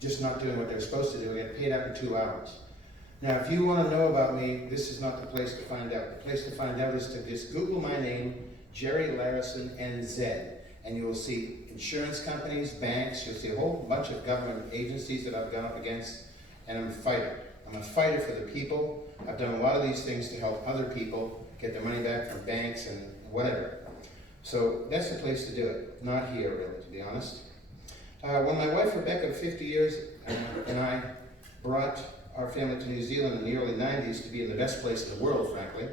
just not doing what they're supposed to do, get paid out in 2 hours. Now, if you want to know about me, this is not the place to find out. The place to find out is to just Google my name, Jerry Larison, NZ, and you will see insurance companies, banks, you'll see a whole bunch of government agencies that I've gone up against, and I'm a fighter. I'm a fighter for the people. I've done a lot of these things to help other people get their money back from banks and whatever. So that's the place to do it, not here really, to be honest. When my wife Rebecca of 50 years and I brought our family to New Zealand in the early 90s to be in the best place in the world, frankly,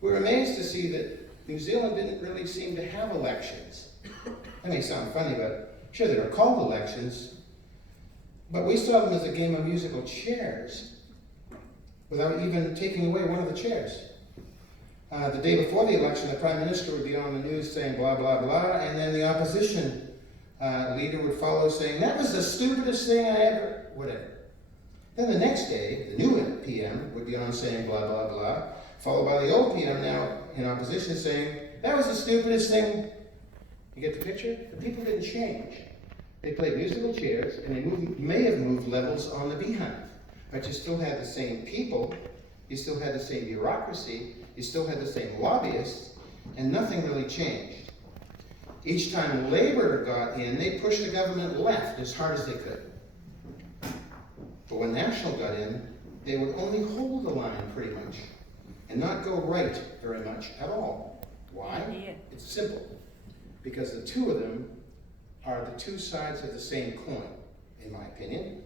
we were amazed to see that New Zealand didn't really seem to have elections. That may sound funny, but sure, they were called elections, but we saw them as a game of musical chairs without even taking away one of the chairs. The day before the election, the Prime Minister would be on the news saying blah, blah, blah, and then the opposition leader would follow saying, that was the stupidest thing I ever, whatever. Then the next day, the new PM would be on saying blah, blah, blah, followed by the old PM now in opposition saying, that was the stupidest thing. You get the picture? The people didn't change. They played musical chairs, and they may have moved levels on the beehive, but you still had the same people, you still had the same bureaucracy, you still had the same lobbyists, and nothing really changed. Each time Labour got in, they pushed the government left as hard as they could. But when National got in, they would only hold the line pretty much, and not go right very much at all. Why? Yeah. It's simple. Because the two of them are the two sides of the same coin, in my opinion.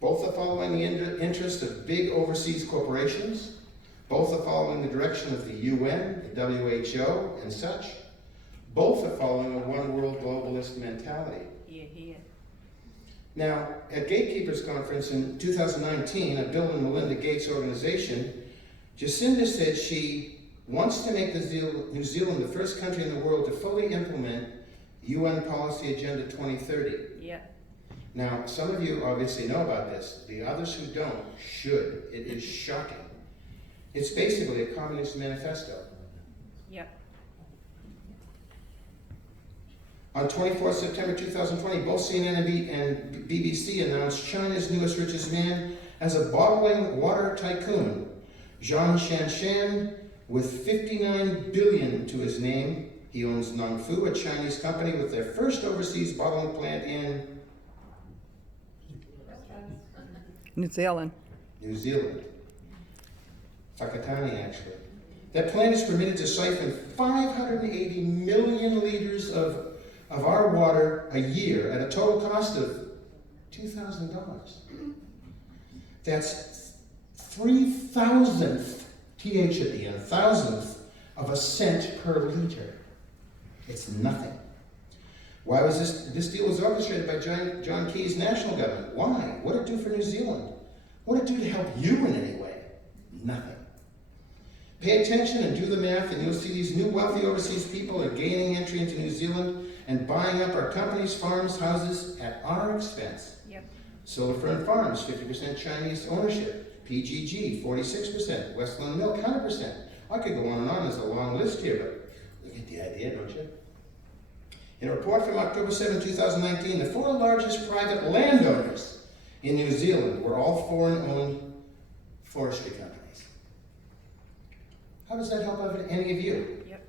Both are following the interest of big overseas corporations. Both are following the direction of the UN, the WHO, and such. Both are following a one-world globalist mentality. Yeah. Now, at Gatekeepers Conference in 2019, a Bill and Melinda Gates organization, Jacinda said she wants to make New Zealand the first country in the world to fully implement UN Policy Agenda 2030. Yeah. Now, some of you obviously know about this. The others who don't should. It is shocking. It's basically a communist manifesto. Yeah. On 24 September 2020, both CNN and BBC announced China's newest richest man as a bottling water tycoon, Zhang Shanshan, with 59 billion to his name. He owns Nongfu, a Chinese company with their first overseas bottling plant in New Zealand. New Zealand. Whakatane, actually. That plant is permitted to siphon 580 million liters of our water a year at a total cost of $2,000. That's 3,000th, TH at the end, 1,000th of a cent per liter. It's nothing. Why was this deal was orchestrated by John Key's national government? Why? What did it do for New Zealand? What did it do to help you in any way? Nothing. Pay attention and do the math, and you'll see these new wealthy overseas people are gaining entry into New Zealand and buying up our companies, farms, houses at our expense. Yep. Silverfern Farms, 50% Chinese ownership. PGG, 46%. Westland Milk, 100%. I could go on and on. There's a long list here, but you get the idea, don't you? In a report from October 7, 2019, the 4 largest private landowners in New Zealand were all foreign-owned forestry companies. How does that help any of you? Yep.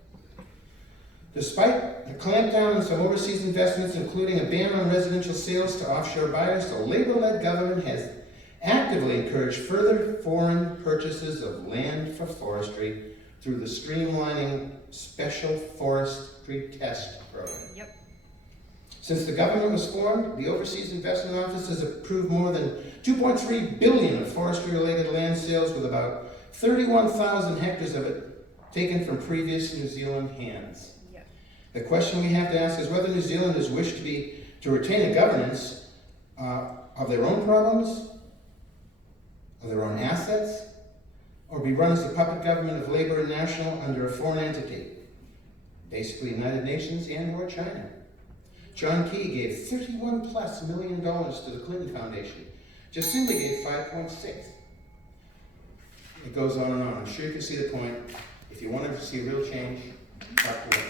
Despite the clampdown on some overseas investments, including a ban on residential sales to offshore buyers, the Labour-led government has actively encouraged further foreign purchases of land for forestry through the streamlining Special Forestry Test Program. Yep. Since the government was formed, the Overseas Investment Office has approved more than $2.3 billion of forestry-related land sales, with about 31,000 hectares of it taken from previous New Zealand hands. Yep. The question we have to ask is whether New Zealanders wish to retain a governance of their own problems, of their own assets, or be run as a puppet government of Labour and National under a foreign entity, basically United Nations and or China. John Key gave $31+ million to the Clinton Foundation. Jacinda gave 5.6. It goes on and on. I'm sure you can see the point. If you want to see real change, talk to us.